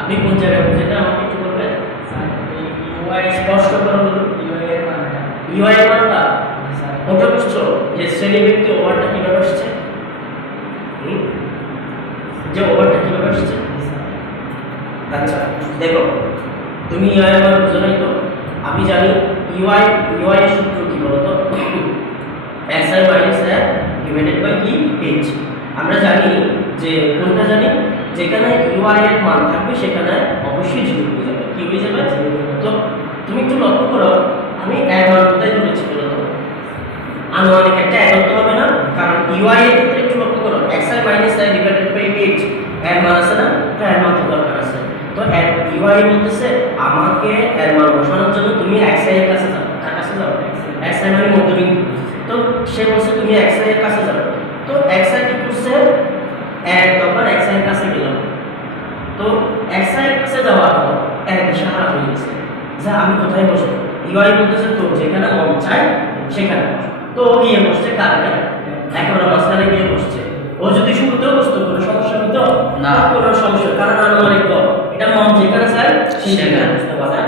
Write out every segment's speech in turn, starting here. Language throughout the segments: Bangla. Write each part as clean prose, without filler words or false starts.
আপনি কোন জায়গায় যেটা আমাকে একটু বলবেন ইউআই স্পষ্ট করুন ইউআই এর মানটা ইউআই এর মানটা ওটা বুঝছো যে শ্রেণী ব্যক্তি ওভারটা কিভাবে আসছে যে ওভারটা কিভাবে আসছে আচ্ছা দেখো তুমি ইউআই এর মান বুঝো নাই তো আমি জানি ইউআই এর সূত্র কি বলতো xi minus r divided by কি h আমরা জানি যে কোনটা জানি যেখানে ইউআই এর মান থাকবে সেখানে অবশ্যই 0 হয়ে যাবে কি হয়ে যাবে তো তুমি একটু লক্ষ্য করো আমি এর মান কোথায় ধরেছি বলো তো আনুমানিক একটা একক তো হবে না কারণ ইউআই এর ক্ষেত্রে একটু লক্ষ্য করো xi minus r divided by h এর মান আছে না তো এর মান তো দরকার আছে তো ইউআই বলতেছে আমাকে এর মান বসানোর জন্য তুমি xi এর কাছে যাও কার কাছে যাও xi মানে মধ্যবিন্দু তো সে বলছে তুমি xi এর কাছে যাও তো xi কি করছে এক তখন xi এর কাছে গেলাম তো xi এর কাছে যাওয়ার পর এক দিশাহারা হয়ে গেছে যা আমি কোথায় বসবো ইউআই বলতেছে তো যেখানে মন চায় সেখানে তো ও গিয়ে বসছে কারণে একেবারে মাঝখানে গিয়ে বসছে ও যদি শুরুতেও বসতো কোনো সমস্যা হতো না কোনো সমস্যা কারণ আনুমানিক তো এটা মন যেখানে চায় সেখানে বসতে পারে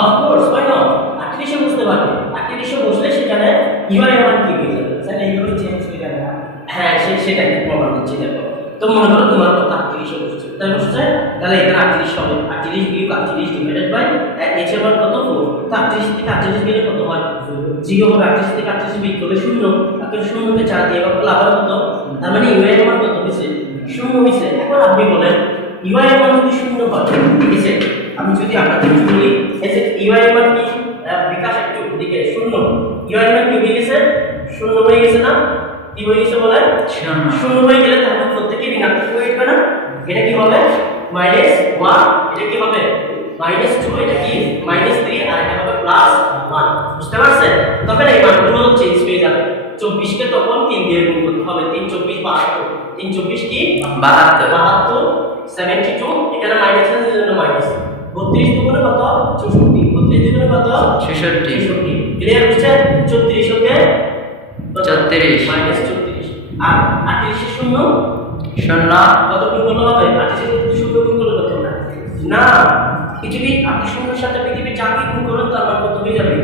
অফকোর্স হয় না আটত্রিশে বুঝতে পারবে আটত্রিশে বসলে সেখানে ইউআই এর মান কি হয়ে যাবে স্যার এইগুলো চেঞ্জ হয়ে যাবে হ্যাঁ সেটা একটু প্রমাণ দিচ্ছি দেখো তো মনে করো তোমার কত 38 বসছে তাই বসছে তাহলে এখানে 38 হবে 38 বিয়োগ 38 ডিভাইডেড বাই h এর মান কত 4 তো 38 থেকে 38 গেলে কত হয় 0 হবে 38 থেকে 38 বিয়োগ করলে 0 এখন 0 কে 4 দিয়ে ভাগ করলে আবার কত তার মানে ইউ এর মান কত হইছে 0 হইছে এখন আপনি বলেন ইউ এর মান যদি 0 হয় ঠিক আছে আমি যদি আপনাদের বলি এই যে ইউ এর মান কি বিকাশ একটু দিকে 0 ইউ এর মান কি হয়ে গেছে 0 হয়ে গেছে না কি হয়ে গেছে বলেন 0 হয়ে গেলে তাহলে প্রত্যেককে ঋণাত্মক হয়ে যাবে না এটা কি হবে -1 এটা কি হবে -2 এটা কি -3 আর এটা হবে +1 বুঝতে পারছেন তবে এই মানগুলো চেঞ্জ হয়ে যাবে 24 কে তখন 3 দিয়ে গুণ করতে হবে 3 24 72 3 24 কি 72 72 এখানে মাইনাস আছে এজন্য মাইনাস 32 দুগুণে কত 64 32 দুগুণে কত 66 ক্লিয়ার হচ্ছে 34 ওকে 34 মাইনাস 34 আর 38 শূন্য শূন্য কত গুণ করলে হবে 38 শূন্য গুণ করলে কত না পৃথিবী আপনি শূন্যের সাথে পৃথিবী যা কি গুণ করেন তার মান কত হয়ে যাবে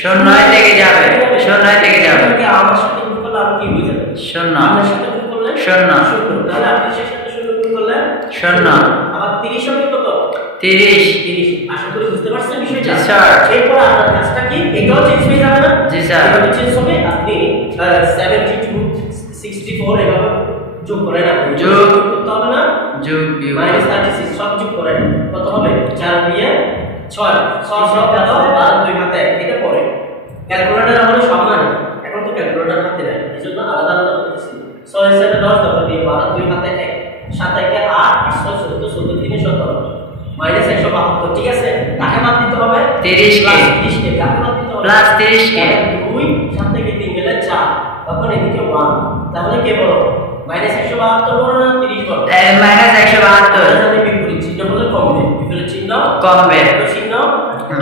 শূন্যয় থেকে যাবে শূন্যয় থেকে যাবে কি আমার সাথে গুণ করলে আর কি হয়ে যাবে শূন্য আমার সাথে গুণ করলে শূন্য তাহলে 38 এর সাথে শূন্য গুণ করলে শূন্য আবার 30 হবে কত 30 আশা করি বুঝতে পারছেন বিষয়টা জি স্যার এরপর আপনার কাজটা কি এটাও চেঞ্জ হয়ে যাবে না জি স্যার এটাও চেঞ্জ হবে আপনি 72 64 এভাবে যোগ করেন না যোগ করতে হবে না যোগ বিয়োগ -36 সব যোগ করেন কত হবে 4 দিয়ে 6 6 সব কত আর 2 হাতে এটা পড়ে ক্যালকুলেটর আমাদের সমান এখন তো ক্যালকুলেটর হাতে নাই এজন্য আলাদা আলাদা করতেছি 6 এর সাথে 10 তারপর দিয়ে 12 2 হাতে 1 7 একে 8 8 6 14 14 3 17 -172 ঠিক আছে কাকে বাদ দিতে হবে 30 কে 30 কে কাকে বাদ দিতে হবে প্লাস 30 কে 2 7 থেকে 3 গেলে 4 তখন এদিকে 1 তাহলে কে বড় -172 বড় না 30 বড় -172 আমি বিপরীত চিহ্ন বলে কমবে বিপরীত চিহ্ন কমবে চিহ্ন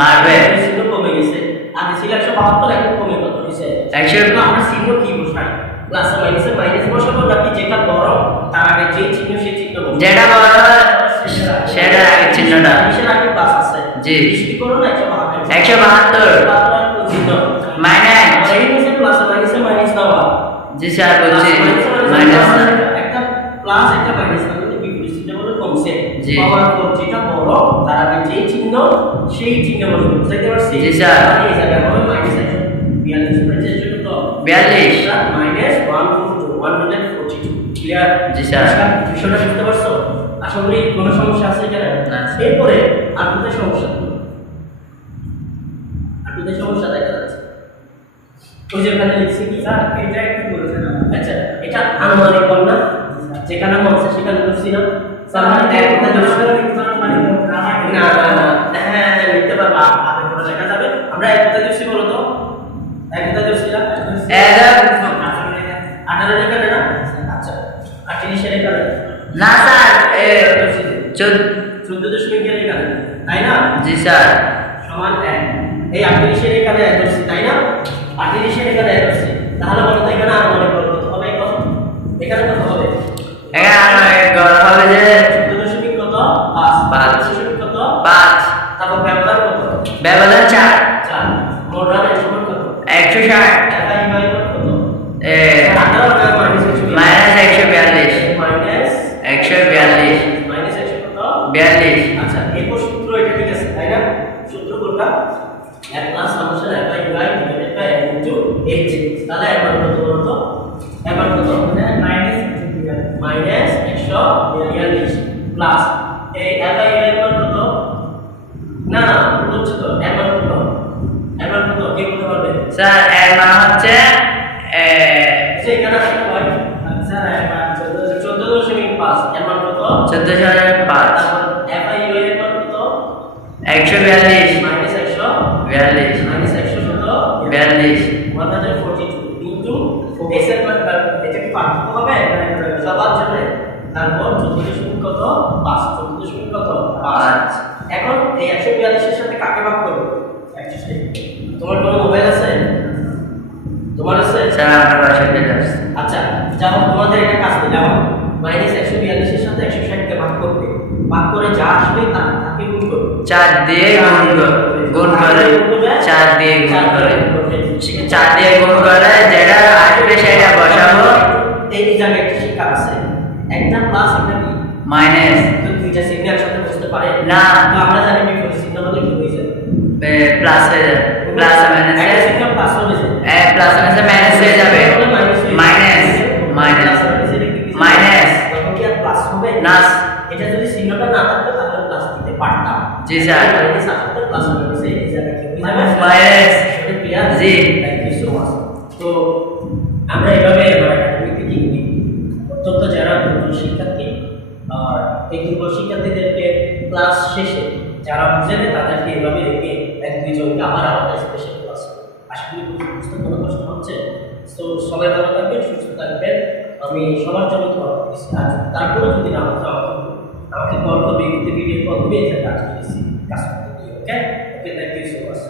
বাড়বে চিহ্ন কমে গেছে আগে ছিল 172 এখন কমে কত হইছে 100 আমরা চিহ্ন কি বসাই প্লাস মাইনাসে মাইনাস বসাবো নাকি যেটা বড় তার আগে যে চিহ্ন সেই চিহ্ন বসাবো যেটা বড় সেটা আগে চিহ্নটা কিসের আগে প্লাস আছে জি বৃষ্টি করো না 172 172 চিহ্ন মাইনাস মাইনাসে প্লাস মাইনাসে মাইনাস দাও জি স্যার বলছি মাইনাস একটা প্লাস একটা মাইনাস তাহলে বিপরীত চিহ্ন বলে কমছে জি পাওয়ার পর যেটা বড় তার আগে যে চিহ্ন সেই চিহ্ন বসবে বুঝতে পারছি জি স্যার এই জায়গায় হবে মাইনাস 42 ব্রাকেটের জন্য তো 42 মাইনাস 142 ক্লিয়ার জি স্যার বিষয়টা বুঝতে পারছো আশা করি কোনো সমস্যা আছে এখানে না এরপরে আর কোথায় সমস্যা আর কোথায় সমস্যা দেখা যাচ্ছে ওই যে এখানে লিখছি কি স্যার এটা কি বলছেন আচ্ছা এটা আনুমানিক বল না যেখানে মনসে সেখানে করছি না স্যার মানে এক কথা মানে না হ্যাঁ লিখতে পারবা আগে পড়া লেখা যাবে আমরা এক কথা দিচ্ছি বলো তো এক কথা দিচ্ছি না 18 লেখা না আচ্ছা 38 লেখা না স্যার 14 লেখা তাই না জি স্যার সমান 1 এই 38 এখানে ধরছি তাই না 38 এখানে ধরছি তাহলে বলো তো এখানে আনুমানিক কত হবে কত এখানে কত হবে এখানে আনুমানিক কত হবে যে 142 মাইনাস 100 কত 42 আচ্ছা এরপর সূত্র এটা ঠিক আছে তাই না সূত্র কোনটা এক plus summation f by y divided by n into h তাহলে এর মান কত বলতো তো এর মান কত মাইনাস মাইনাস 142 প্লাস এই f বাই y এর মান কত না না বলছো তো এর মান কত কে বলতে পারবে স্যার এর মান হচ্ছে যে এখানে আসলে হয় আচ্ছা এর মান 14.5 এর মান কত 14,500 তারপর f বাই y এর মান কত 142 মাইনাস 100 42 মাইনাস 100 কত 42 1042 ইনটু s এর মান এটা কি পার্থক্য হবে সবার জন্য তারপর 14 কত 5 14 কত 5 এখন এই 142 এর সাথে কাকে ভাগ করব 160 তোমার কোনো মোবাইল আছে তোমার আছে স্যার আমার বাসায় চলে আসছে আচ্ছা যাও তোমাদের একটা কাজ দিলাম মাইনাস 142 এর সাথে 160 কে ভাগ করবে ভাগ করে যা আসবে তাকে গুণ করবে 4 দিয়ে গুণ করে 4 দিয়ে গুণ করে 4 দিয়ে গুণ করে যেটা আসবে সেটা বসাবো এই জায়গায় একটা শিক্ষা আছে একটা প্লাস একটা কি মাইনাস তো দুইটা সিগন্যাল একসাথে বসতে পারে না তো আমরা জানি বিপরীত সিগন্যাল হলে কি হয়ে যাবে প্লাস হয়ে যাবে প্লাস মাইনাস একটা সিগন্যাল প্লাস হয়ে যাবে প্লাস মাইনাস হয়ে যাবে মাইনাস মাইনাস মাইনাস তখন কি আর প্লাস হবে না এটা যদি চিহ্নটা না থাকতো তাহলে প্লাস দিতে পারতাম জি স্যার মাইনাস আসলে প্লাস হবে সেই জায়গায় কি হবে মাইনাস সেটা ক্লিয়ার জি থ্যাংক ইউ সো মাচ তো আমরা এভাবে একাডেমিতে কি করি অত্যন্ত যারা দুর্বল শিক্ষার্থী আর এই দুর্বল শিক্ষার্থীদেরকে ক্লাস শেষে যারা বুঝে নেয় তাদেরকে এভাবে রেখে এক দুইজনকে আবার আলাদা স্পেশাল ক্লাস আশা করি বুঝতে কোনো কষ্ট হচ্ছে তো সবাই ভালো থাকবেন সুস্থ থাকবেন আমি সবার জন্য দোয়া করতেছি আর তারপরেও যদি না হচ্ছে আমাকে কল করবে ভিডিও কল দিয়ে যাতে কাজ করতেছি কাজ করতে okay okay thank you so much